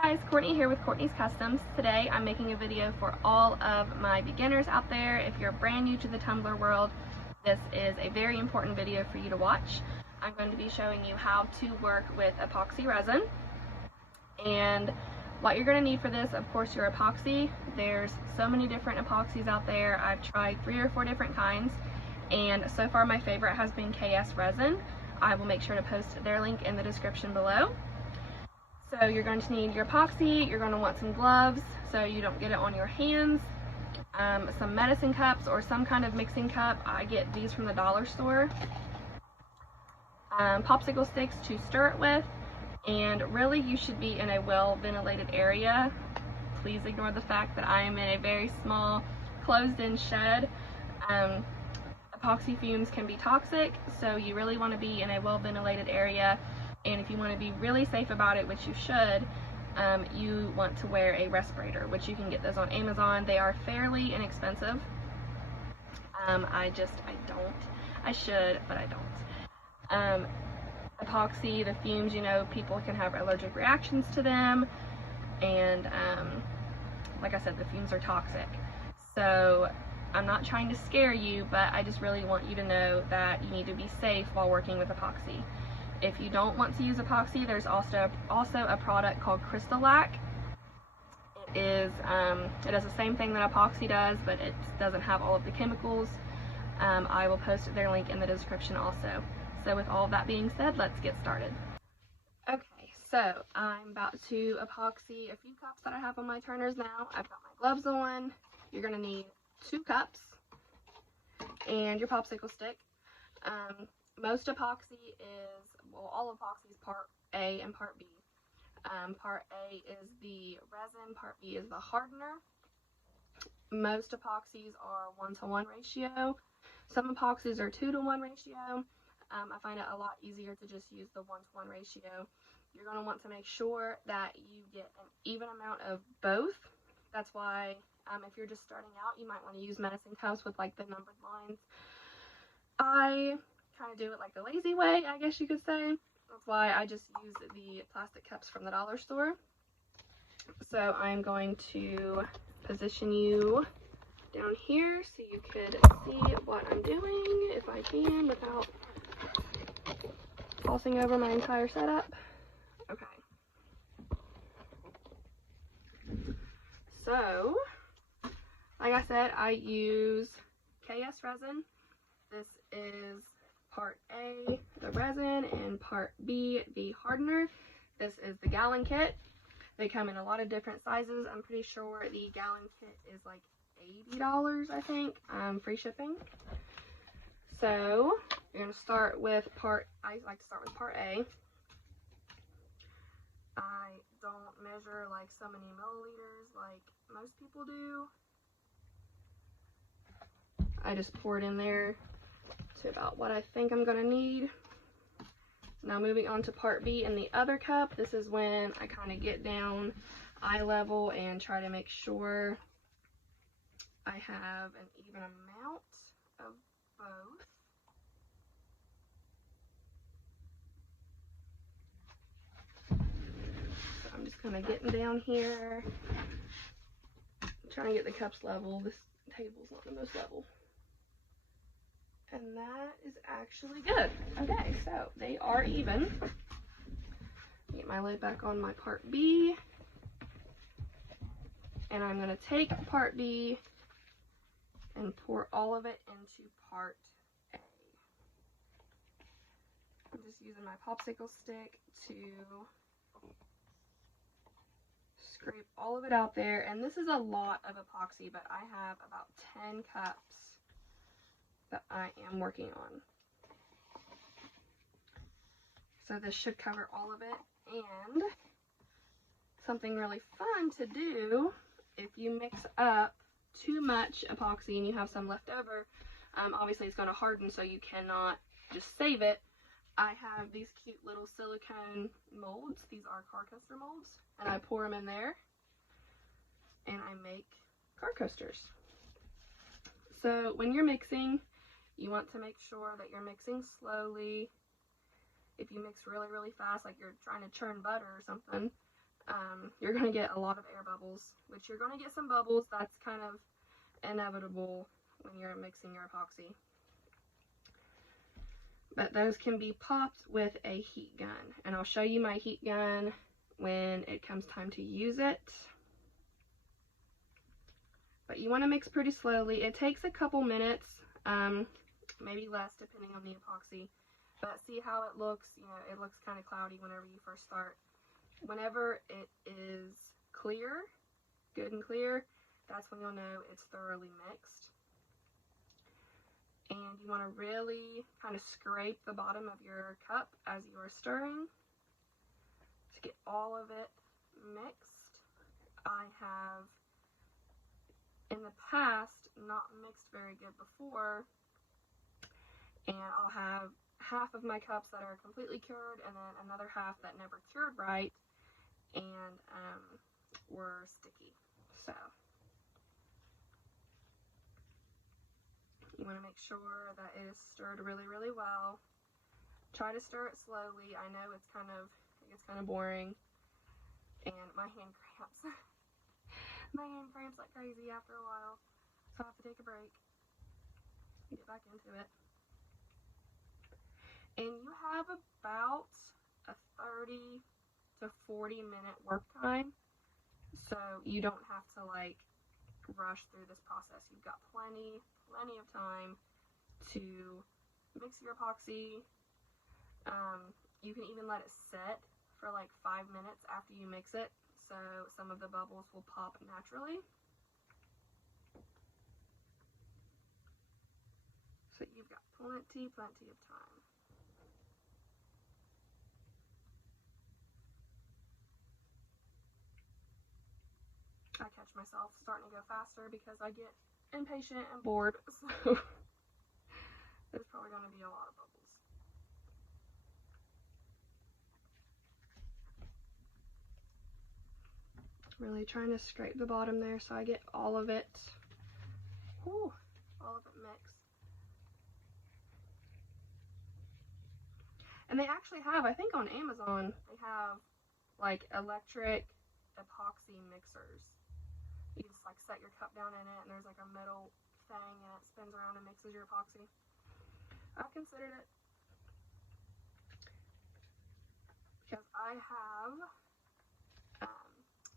Hi guys, Courtney here with Courtney's Customs. Today I'm making a video for all of my beginners out there. If you're brand new to the tumbler world, this is a very important video for you to watch. I'm going to be showing you how to work with epoxy resin. And what you're going to need for this, of course, your epoxy. There's so many different epoxies out there. I've tried 3 or 4 different kinds, and so far my favorite has been KS Resin. I will make sure to post their link in the description below. So you're going to need your epoxy, you're going to want some gloves so you don't get it on your hands, some medicine cups or some kind of mixing cup. I get these from the dollar store. Popsicle sticks to stir it with, and really you should be in a well ventilated area. Please ignore the fact that I am in a very small closed-in shed. Epoxy fumes can be toxic, so you really want to be in a well ventilated area. And if you want to be really safe about it, which you should, you want to wear a respirator, which you can get those on Amazon. They are fairly inexpensive. I should, but I don't. Epoxy, the fumes, you know, people can have allergic reactions to them. And like I said, the fumes are toxic. So I'm not trying to scare you, but I just really want you to know that you need to be safe while working with epoxy. If you don't want to use epoxy, there's also a product called Crystal-Lac. It does the same thing that epoxy does, but it doesn't have all of the chemicals. I will post their link in the description also. So with all of that being said, let's get started. Okay, so I'm about to epoxy a few cups that I have on my turners now. I've got my gloves on. You're going to need 2 cups and your popsicle stick. Most epoxy is, well, all epoxy is part A and part B. Part A is the resin, part B is the hardener. Most epoxies are 1-to-1 ratio. Some epoxies are 2-to-1 ratio. I find it a lot easier to just use the 1-to-1 ratio. You're going to want to make sure that you get an even amount of both. That's why if you're just starting out, you might want to use medicine cups with like the numbered lines. I kind of do it like the lazy way, I guess you could say. That's why I just use the plastic cups from the dollar store. So I'm going to position you down here so you could see what I'm doing, if I can, without glossing over my entire setup. Okay. So, like I said, I use KS Resin. This is part A, the resin, and part B, the hardener. This is the gallon kit. They come in a lot of different sizes. I'm pretty sure the gallon kit is like $80, I think, free shipping. So you're going to start with I like to start with part A. I don't measure like so many milliliters like most people do. I just pour it in there to about what I think I'm going to need. Now moving on to part B in the other cup, this is when I kind of get down eye level and try to make sure I have an even amount of both. So I'm just kind of getting down here, trying to get the cups level. This table's not the most level. And that is actually good. Okay, so they are even. Get my lid back on my part B. And I'm going to take part B and pour all of it into part A. I'm just using my popsicle stick to scrape all of it out there. And this is a lot of epoxy, but I have about 10 cups that I am working on. So this should cover all of it. And something really fun to do, if you mix up too much epoxy and you have some left over, obviously it's going to harden, so you cannot just save it. I have these cute little silicone molds. These are car coaster molds, and I pour them in there and I make car coasters. So when you're mixing, you want to make sure that you're mixing slowly. If you mix really, really fast, like you're trying to churn butter or something, you're going to get a lot of air bubbles, which you're going to get some bubbles. That's kind of inevitable when you're mixing your epoxy. But those can be popped with a heat gun, and I'll show you my heat gun when it comes time to use it. But you want to mix pretty slowly. It takes a couple minutes, maybe less depending on the epoxy. But see how it looks? You know, it looks kind of cloudy whenever you first start. Whenever it is clear, good and clear, that's when you'll know it's thoroughly mixed. And you want to really kind of scrape the bottom of your cup as you are stirring to get all of it mixed. I have in the past not mixed very good before, and I'll have half of my cups that are completely cured and then another half that never cured right and were sticky. So you want to make sure that it is stirred really, really well. Try to stir it slowly. I know it gets kind of boring, and my hand cramps. My hand cramps like crazy after a while, so I have to take a break, get back into it. And you have about a 30 to 40 minute work time, so you don't have to like rush through this process. You've got plenty of time to mix your epoxy. You can even let it set for like 5 minutes after you mix it, so some of the bubbles will pop naturally. So you've got plenty of time. I catch myself starting to go faster because I get impatient and bored, so there's probably going to be a lot of bubbles. Really trying to scrape the bottom there so I get all of it, all of it mixed. And they actually have, I think on Amazon, they have like electric epoxy mixers. You just like set your cup down in it, and there's like a metal thing, and it spins around and mixes your epoxy. I've considered it because I have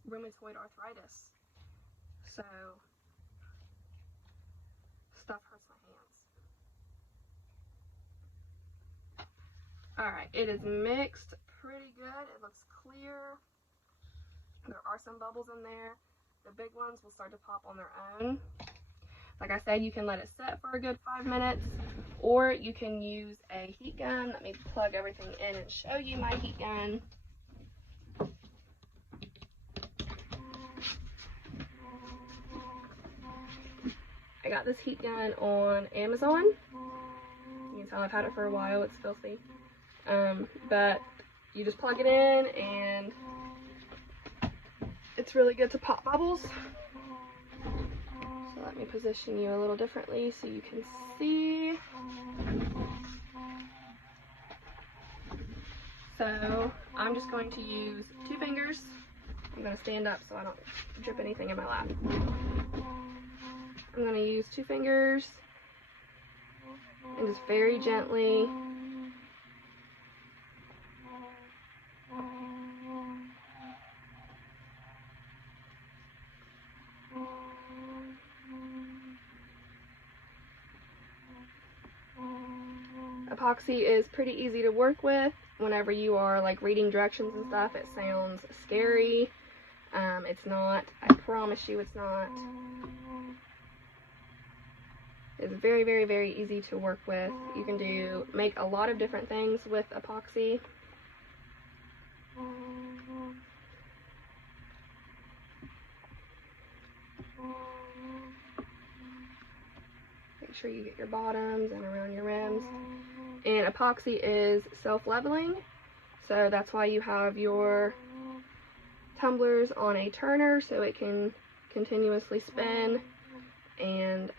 rheumatoid arthritis, so stuff hurts my hands. Alright, it is mixed pretty good. It looks clear. There are some bubbles in there. The big ones will start to pop on their own. Like I said, you can let it set for a good 5 minutes, or you can use a heat gun. Let me plug everything in and show you my heat gun. I got this heat gun on Amazon. You can tell I've had it for a while. It's filthy. But you just plug it in, and it's really good to pop bubbles. So let me position you a little differently so you can see. So I'm just going to use 2 fingers. I'm going to stand up so I don't drip anything in my lap. I'm going to use 2 fingers and just very gently Epoxy is pretty easy to work with. Whenever you are like reading directions and stuff, it sounds scary. It's not. I promise you it's not. It's very, very, very easy to work with. You can make a lot of different things with epoxy. Make sure you get your bottoms and around your rims. And epoxy is self-leveling, so that's why you have your tumblers on a turner so it can continuously spin and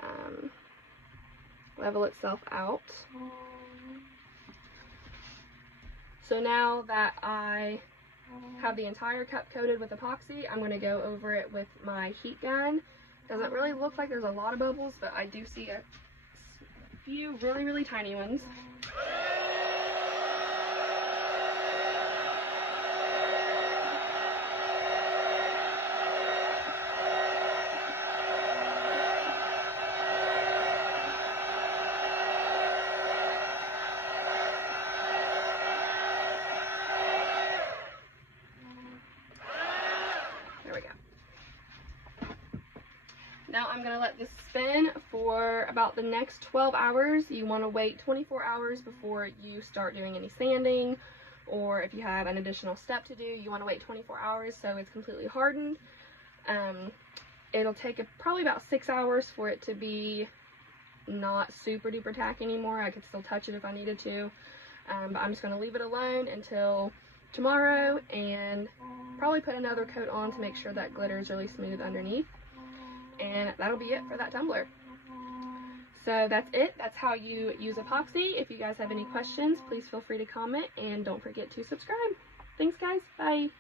level itself out. So now that I have the entire cup coated with epoxy, I'm going to go over it with my heat gun. Doesn't really look like there's a lot of bubbles, but I do see a few really, really tiny ones. There we go. Now I'm going to let this spin for about the next 12 hours. You want to wait 24 hours before you start doing any sanding, or if you have an additional step to do, you want to wait 24 hours so it's completely hardened. It'll take probably about 6 hours for it to be not super duper tacky anymore. I could still touch it if I needed to, but I'm just going to leave it alone until tomorrow and probably put another coat on to make sure that glitter is really smooth underneath. And that'll be it for that tumbler. So that's it. That's how you use epoxy. If you guys have any questions, please feel free to comment, and don't forget to subscribe. Thanks guys. Bye.